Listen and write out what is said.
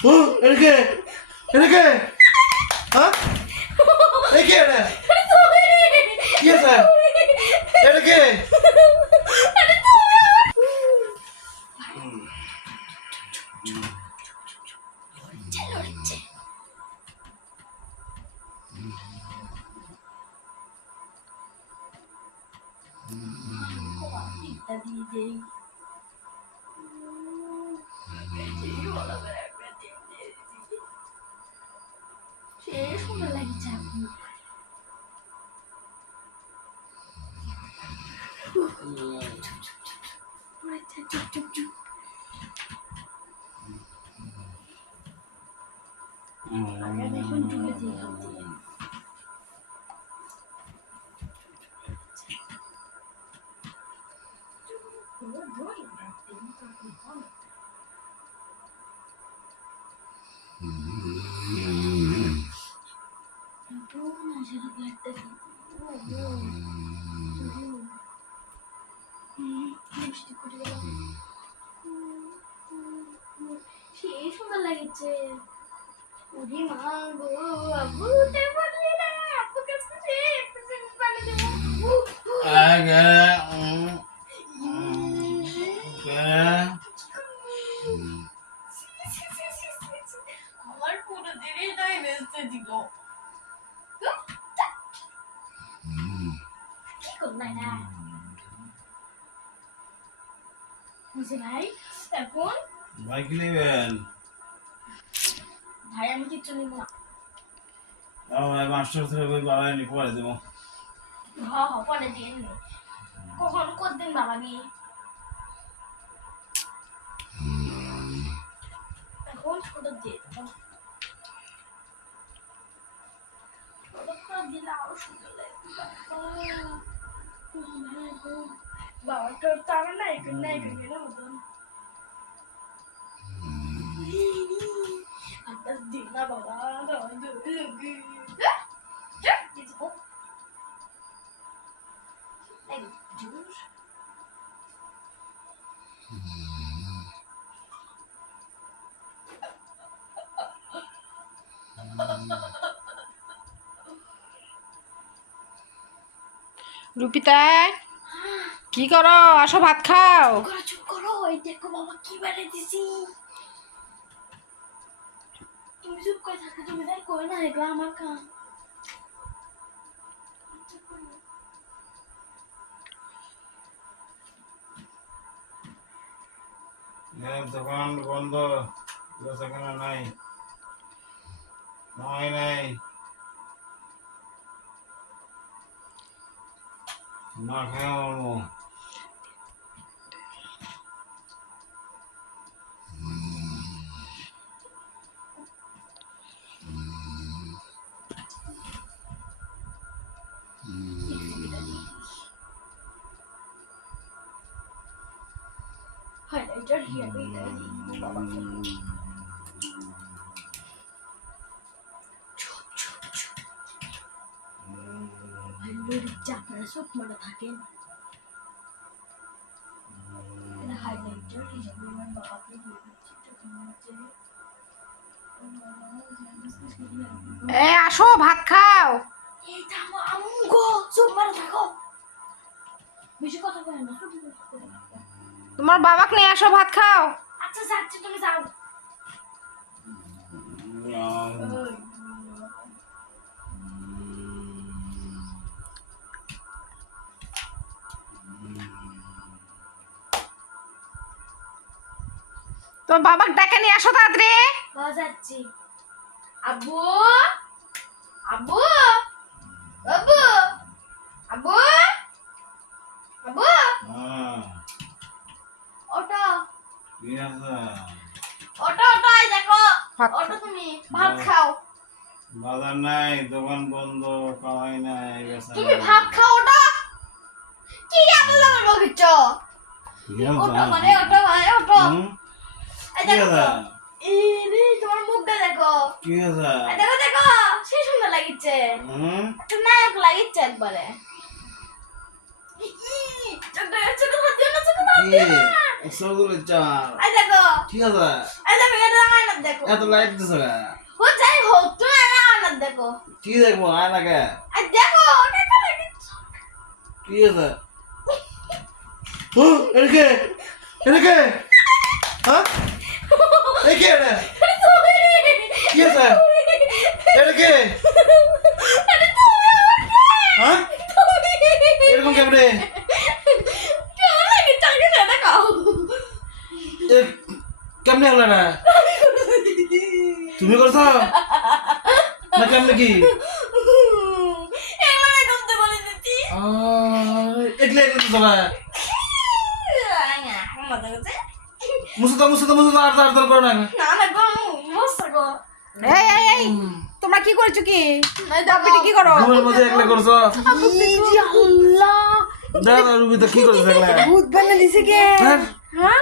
ও এদিকে এদিকে হ্যাঁ এদিকে এটা কি আছে এদিকে সেই সুন্দর লাগছে ওরে মা গো আব্বু তে বললি না আব্বু কাছে একটু জিনিস বানিয়ে দেবো আগে আমার পুরো জিনিসটাই বেচতে দিল কি করলাই না বুঝে ভাই এখন ভাই কি নেবেন ভাই আমি কিচ্ছু নিব না ভাই মাস্টার থেকে বই বাবাই নি পড়ে দেবো পরে দিন কখন কতদিন বাবা নিয়ে এখন ছোট দিয়ে দেবো দিলে আরো সুন্দর লাগবে বাবাটা তারা নাই নাই না মতন আবার দিন না বাবা রুপিতা কি করো আসো ভাত খাও চুপ করো এই দেখো বাবা কি বানিয়ে দিছি তুমি চুপ করে থাকো তুমি তাই কই না এগুলো আমার কাম দোকান বন্ধ সেখানে নাই নাই নাই না খেয়ে highlighter here বাবা আপনারা সব মনে থাকেন হাইলাইটার হিসেবে আমার বাবাকে দিয়ে দিচ্ছি এ আসো ভাত খাও এই থামো আম্মু গো সব মনে থাকো বেশি কথা বলে না তোমার বাবাকে নিয়ে আসো ভাত খাও আচ্ছা যাচ্ছি তুমি যাও তোমার বাবাকে ডেকে নিয়ে আসো তাড়াতাড়ি যাচ্ছি আব্বু আব্বু আব্বু আব্বু আব্বু ওটা ওটা ওটা এই দেখো ওটা তুমি ভাত খাও বাজার নাই দোকান বন্ধ কামাই নাই তুমি ভাত খাও ওটা কি আমল বলছ ওটা মানে ওটা এই দেখো এই তোমার মুখটা দেখো কি আছে দেখো দেখো সেই সুন্দর লাগছে একটা নায়ক লাগছে একবারে ছোট ছোট হাত দিও না ছোট হাত দিও না সবগুলো চার এই দেখো ঠিক আছে এই দেখো এটা আয়না দেখো এত লাইট দিছ গা ও যাই হোক তুমি আয়না দেখো কি দেখবো আয়না কে এই দেখো ওটা তো লাগে কি আছে ও এরকে এরকে হ্যাঁ একে এটা কি আছে এরকে হ্যাঁ এরকম কেমনে কেমনে হলো না তুমি করছো না কেমনে কি একলে একলে তো না মুসুদা আর তার করো না এই এই এই তোমরা কি করছো কি আপনি কি করো ঘুমের মধ্যে একলে করছো আল্লাহ দাদা রুবি তো কি করছো একলা ভূত বানা দিছে কে হ্যাঁ হ্যাঁ